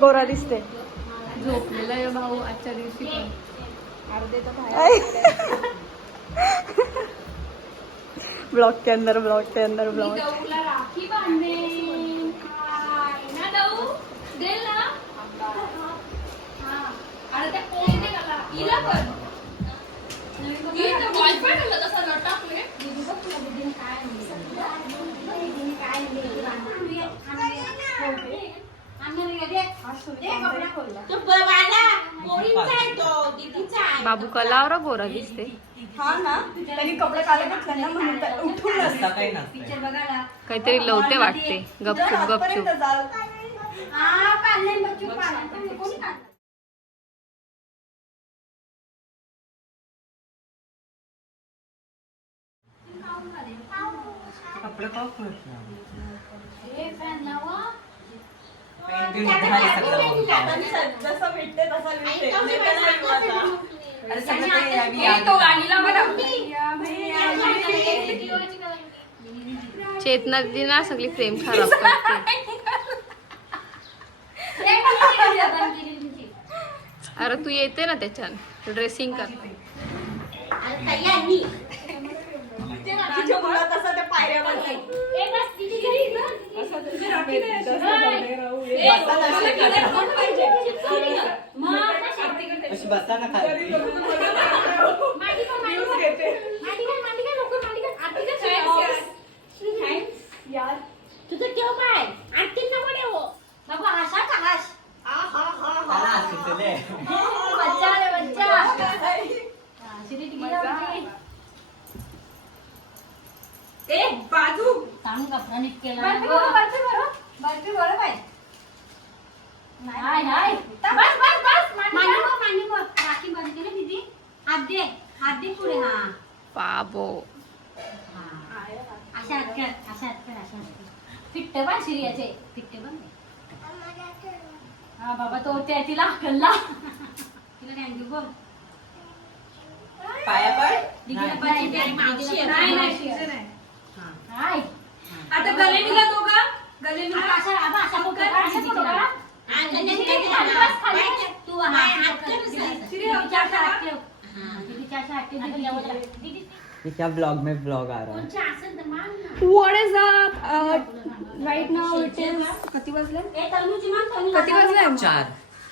गोरा दिसते. झोपलेला आहे भाऊ आजच्या दिवशी अर्धे तर ब्लॉग के अंदर ब्लॉग. राखी बांधे ना दऊ दे ना. अरे त्या कोणी दे का इला पण बॉयफ्रेंड होता तसा लटाकले. बाबू कलावर गोरा दिसते. हा ना त्यांनी कपडे काले घेतले ना म्हणून उठून काहीतरी लवते वाटते. गपचूप गपचूप. कपडे जसं भेटते तसा चेतना दिदी ना सगळी फ्रेम खराब करते. अरे तू येते ना त्याच्यात ड्रेसिंग कर. तसं त्या पायऱ्या यार तुझं ठेव पाय आरती नको हो बाबा असा काश बच्चा रे बच्चा ए बाजू सांग कपडा नीट केला बरं बाय नाही नाही बस मांडी बघ राखी बांधते ना दीदी. हात दे पुढे. हा बाबो अशा हात कर फिट्ट बन शिरियाचे फिट्ट बन. हा बाबा तो त्या तिला हकलला तिला थँक्यू बोल. पाया पड. हाय आता गले निघा तो का गले निघा अशा तू क्या ब्लॉग में ब्लॉग आ रहा है. What is up? Right now it is किती वाजले?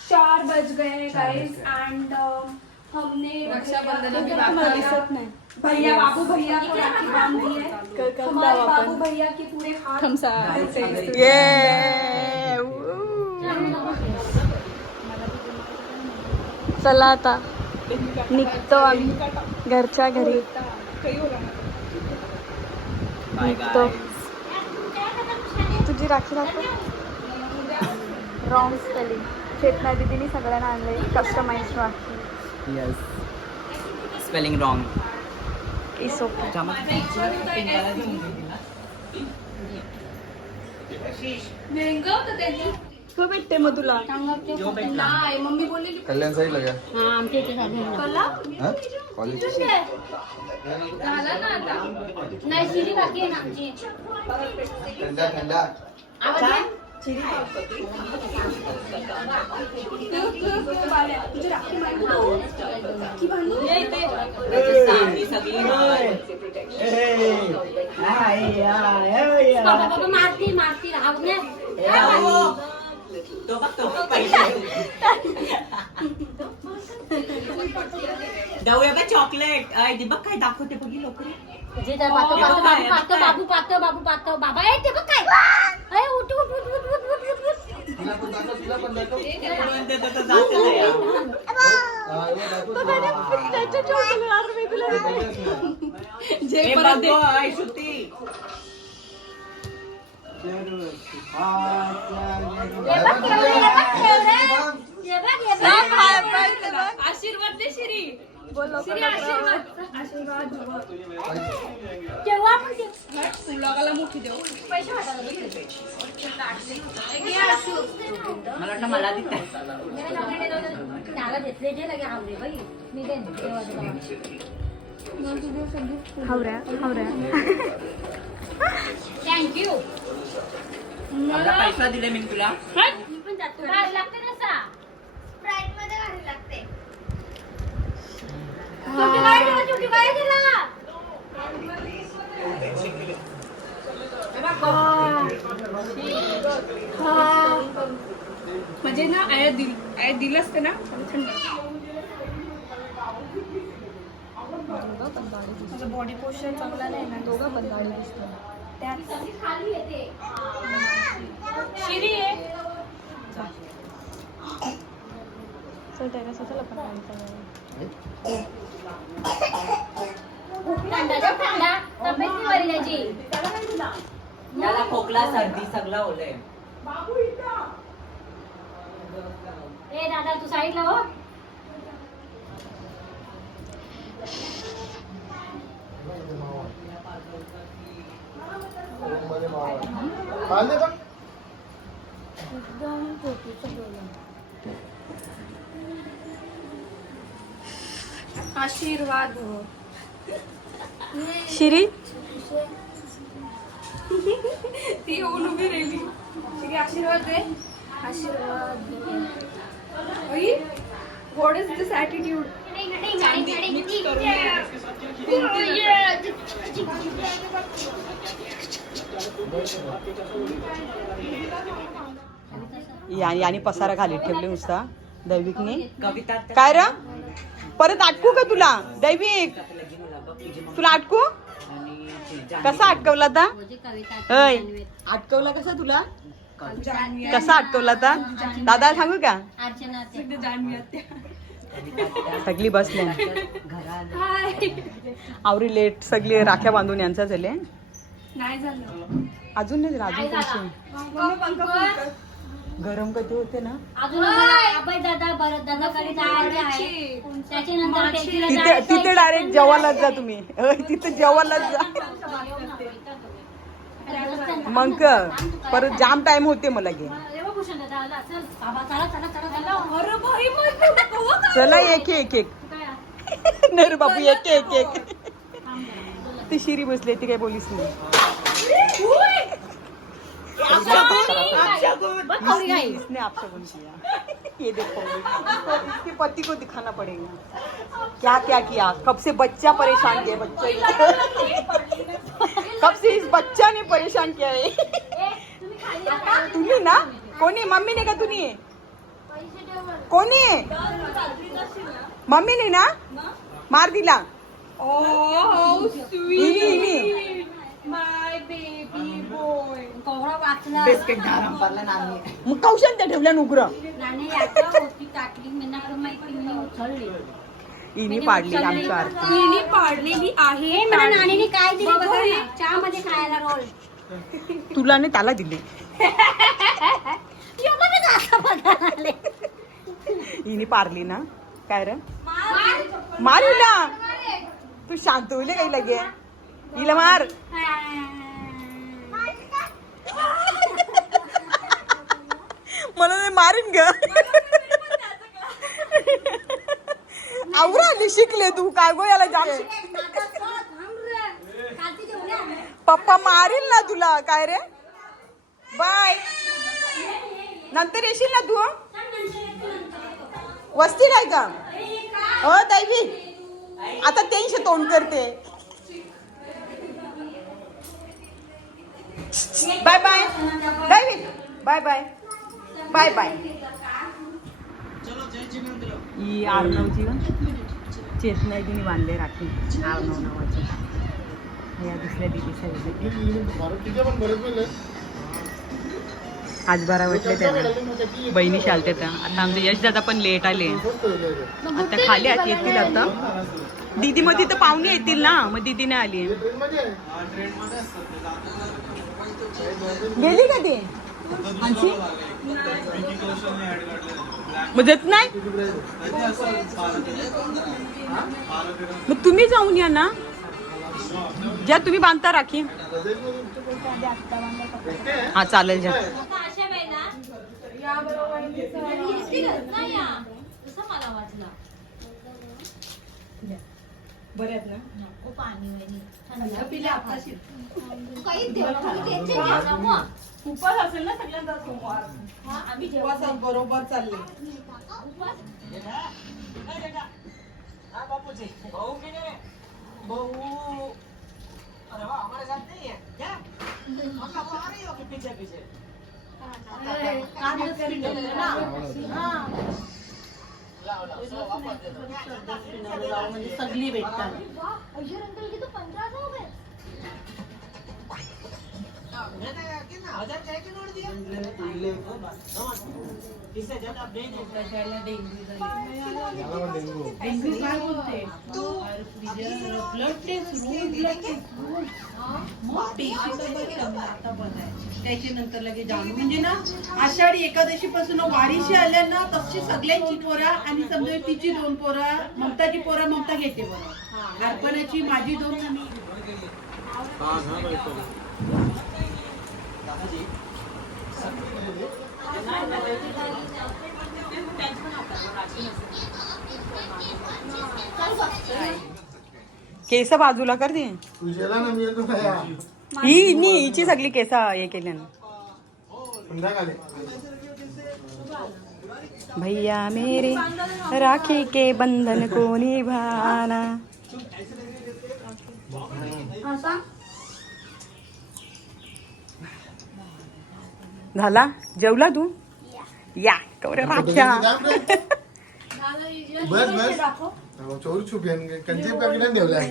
4 बज गए गाइस एंड हमने रक्षाबंधन भी तुम्हाला दिसत नाही. भैया बाबू भैया को राखी बांध दी है. हमारे बाबू भैया के पूरे हाथ चला आता निघतो आम्ही घरच्या घरी. निघतो. तुझी राखी दाखव. Wrong spelling. चेतना दीदीने सगळ्यांना आणले customize rakhi. Yes spelling wrong. It's okay. तो भेटते मग तुला. नाही मम्मी बोलली कल्याण साईडला का? कला कॉलेज झाला ना आता. नाही शिरी बाकी आहे ना आमची. थंडा थंडा तुझी राखी बांधू. राखी बांधू. बाबा मारती राहू दे. जाऊया का चॉकलेट. बघ काय दाखवते बघी लोक. बाबू पाहतो बाबा ए ते बघ काय उठ तिला पण दाखव. आशीर्वाद दे श्री. बोलो आशीर्वाद. केव्हा आपण तुला मोठी देऊ. पैसे वाटायला मला वाटलं मला दिसत. त्याला घेतले जे लगे आवडे बाई मी देईन हावऱ्या थँक्यू. पैसा दिले मी तुला. मी पण जातो लागते ना छोटी बाई केला, छोटी बाई केला. म्हणजे ना आया दिलं असते ना थंड. माझं बॉडी पोस्चर चांगला नाही ना, दोघं पण गाडी दिसतो त्यात. खाली येते. शिरी आहे चल त्याला स्वतःला पण गाडी चालवायला. थंडा तब्येत नाही बरी त्याची. त्याला खोकला सर्दी सगळं होलंय. ए दादा तू साईडला हो. आशीर्वाद हो. शिरी ती होऊन उभी राहिली. शिरी आशीर्वाद दे. आशीर्वाद what is this attitude. Mix करून याने पसारा खाली ठेवले नुसता दैविकने. कविता काय र परत अटकू का तुला दैविक? तुला अटकू? कसा अटकवला आता? अय अटकवला कसा तुला? कसा अटकवला आता? दादा सांगू का? सगळी बसले आवरी लेट सगळी राख्या बांधून यांचा झाले. नाही झालं अजून नाही झालं. अजून गरम कधी होते ना. अजून अभय दादा भरत दादाकडे जायचे आहे. त्याच्यानंतर तिथे तिथे डायरेक्ट जेवायलाच जा तुम्ही. तिथे जेवायलाच जा मग परत जाम टाइम होते मला घे. भूषण दादा आला. चल बाबा चला चला चला चला. अरे भाई मग चला एक एक एक नाही रे बाबू एक एक एक. ती शिरी बसली ती काय बोलीस नाही. इसने आपसे बोल किया. ये देखो इसके पति को दिखाना पड़ेगा क्या क्या किया. कब से बच्चा परेशान किया. बच्चा कब से इस बच्चा ने परेशान किया है. तुम्ही ना कोणी मम्मीने का तुम्ही कोणी मम्मीने ना मार दिला. माय बेबी बॉय. कोवळा वाचला. बिस्किट गरम पडला नाही. मग कौशन त्या ठेवल्या नुकरं नाणे याचा होती ताटली मेनाकडे माहिती मी उचलली. हिने पाडली आमच्या आरती. तिने पाडलेली आहे. हे मला नाणीने काय दिले बघा ना. चहा मध्ये खायला रोल. तुला नाही त्याला दिले. हिने पारली ना काय रे. मार हिला. तू शांत होईल काही लगे. हिला मार. मला नाही मारीन ग. आवरा शिकले तू काय गो याला जाम. पप्पा मारील ना तुला काय रे. बाय नंतर येशील ना तू. वस्ती नाही का हो दैवी. आता त्यांशी तोंड करते. Bye bye Daivi. Bye bye bye bye. ही आर्नवची चेतना तिने बांधले राखी. आर्नव नावाची या दुसऱ्या दिदीच्या आज बारा वाटले त्यांना. बहिणी शालते त्या. आता आमचे यश दादा पण लेट आले. आता खाली येतील आता. दीदी मग तिथं पाहुणे येतील ना. मग दीदीने आली गेली का ती आणखी मग देत नाही. मग तुम्ही जाऊन या ना. ज्या तुम्ही बांधता राखी. हा चालेल जा. बऱ्यात ना उपास असेल ना सगळ्यांचा सोमवार. बरोबर चालले. सगळी भेटतात. त्याच्यानंतर लगेच जाणून म्हणजे ना आषाढी एकादशी पासून वारीशी आल्या ना तशी सगळ्यांची पोरा आणि समजा तिची 2 पोरा ममताची पोरा ममता घेते बरं. अर्पणाची माझी 2 आणि केस बाजूला कर दे. तुझ्याला ना मी येतो ना या. हिची सगळी केस हे केले ना. संध्याकाळी. भैया मेरे राखी के बंधन को निभाना. झाला जेवला तू या कवरे राख्या. बस बस चोर छुपी कंचे पकडून ठेवलाय.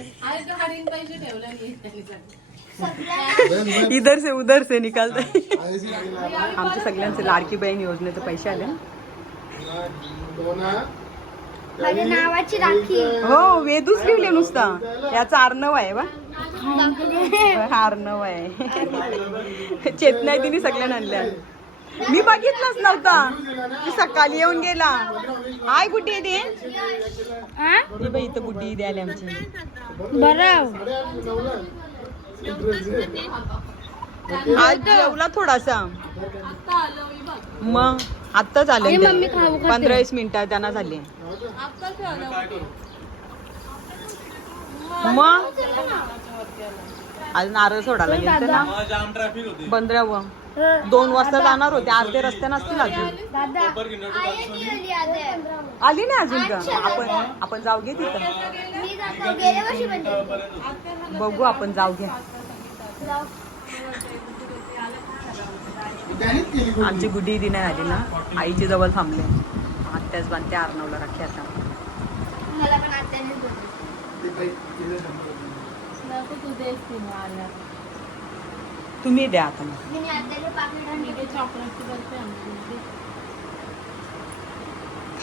इधर से उधर से निकालता. आमच्या सगळ्यांचे लाडकी बहीण योजनेचे पैसे आले. माझ्या नावाची राखी. हो वेदूच लिहिले नुसता. याचा अर्णव आहे बा. अर्णव आहे. चेतना तिने सगळ्यांना आणल्या. मी बघितलंच नव्हता. मी सकाळी येऊन गेला. हाय गुड्डी दे. ही बाई इथं गुड्डी द्यायला आमची. बरं आज जेवला थोडासा. मग आत्ताच आले. 15-20 मिनिटं त्यांना झाले. मग आज नारळ सोडायला गेलते ना बंदरावर. 2 वाजता जाणार होते. अर्धे रस्ते नसतील अजून. आली नाही अजून का. आपण जाऊ घे तिथं. बघू आपण जाऊ घ्या. आमची गुड्डी दी नाही आली ना. आईची जवळ थांबले. आत्याच बांधते अर्णवला राखी आता. मला पण आत्याने तुम्ही द्या आता.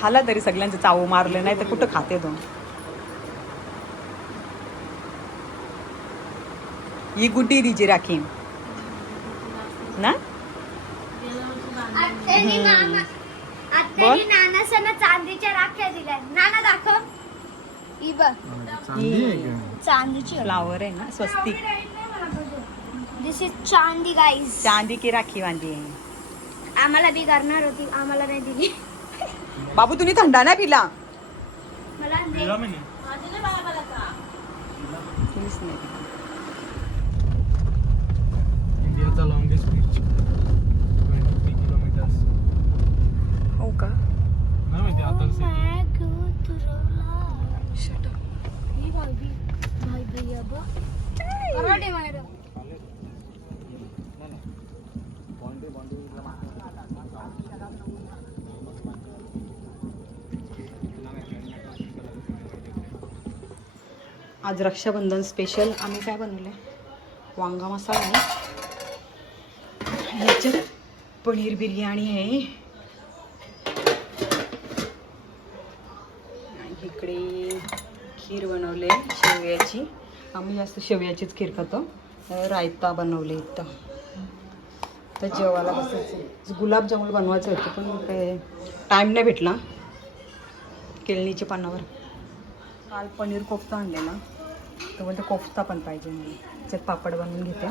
खाला तरी सगळ्यांचं चावू मारलं नाही तर कुठं खाते तो. ही गुड्डी दीची राखी ना. आत्याने नानासना चांदीच्या राख्या दिल्या. नाना दाखव. ही बघ चांदीची फ्लावर आहे ना. स्वस्तिक. दिस इज चांदी गाईज. चांदी की राखी बांधली आहे. आम्हाला बी करणार होती. आम्हाला नाही दिली. बाबू तुम्ही थंडा नाही पिला. मला दे. तुम्हीच नाही पिला. इंडियाचा लॉंगेस्ट बीच 23 किलोमीटर्स. हो का. नाही माहिती आता ही भाई भैया बघ. कराडे मायरा. आज रक्षाबंधन स्पेशल आम्ही काय बनवलं आहे. वांगा मसाला आहे. ह्याच्यात पनीर बिर्याणी आहे. इकडे खीर बनवले शेवयाची. आम्ही जास्त शेवयाचीच खीर खातो. रायता बनवले इथं. तर जेवायला बसायचं. गुलाबजामुन बनवायचं होतं पण काय टाईम नाही भेटला. केळणीच्या पानावर काल पनीर कोफ्ता आणलेला. तर बोलते कोफ्ता पण पाहिजे. मला त्याच्यात पापड बनवून घेते.